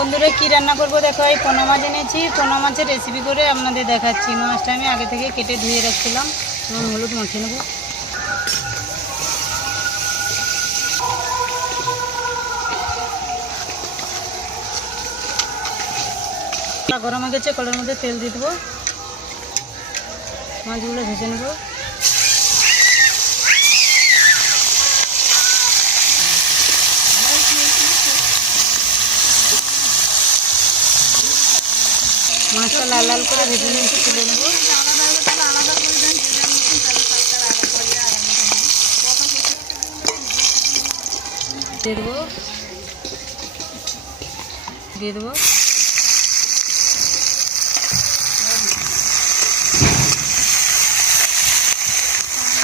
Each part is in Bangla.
বন্ধুরা কি রান্না করব দেখো, এই পোনা মাছ এনেছি। পোনা মাছের রেসিপি করে আপনাদের দেখাচ্ছি। মাছটা আমি আগে থেকে কেটে ধুয়ে রাখছিলাম, নুন হলুদ মাখিয়ে নেব। গরম হয়ে গেছে, কড়াইয়ের মধ্যে তেল দিয়ে দেবো, মাছগুলো ভেজে নেব। মাছটা লাল লাল করে ভেজে নিয়ে তুলে নেব। দিয়ে দেবো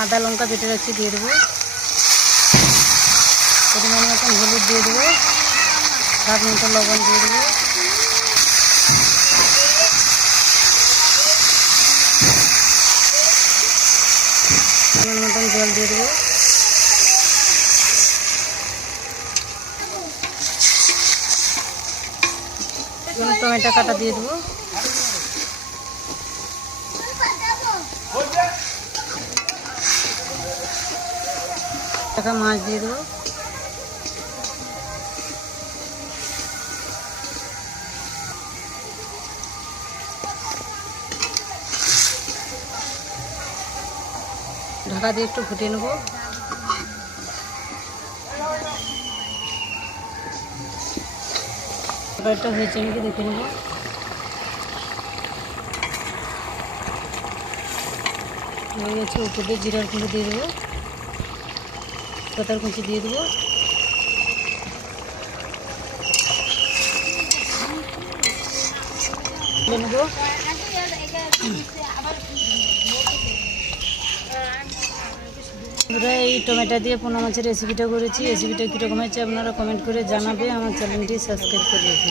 আদা লঙ্কা বেটে রাখছি, দিয়ে দেবো। পরিমাণ মতন হলুদ দিয়ে দেবো, স্বাদ মতো লবণ দিয়ে দেবো। পরিমাণ মতন জল দিয়ে দেবো। টমেটো কাটা দিয়ে দেবো। মাছ দিয়ে দেবো। ঢাকা দিয়ে একটু ফুটিয়ে নেব। তরকারিটা হয়েছে নাকি দেখে নেব। হয়ে গেছে। উপর দিয়ে জিরার গুঁড়ো দিয়ে দেবো, পাতার কুচি দিয়ে দেবো। নেবো। এই টমেটো দিয়ে পোনা মাছের রেসিপিটা করেছি। রেসিপিটা কীরকম হয়েছে আপনারা কমেন্ট করে জানাবে। আমার চ্যানেলটি সাবস্ক্রাইব করে রাখবেন।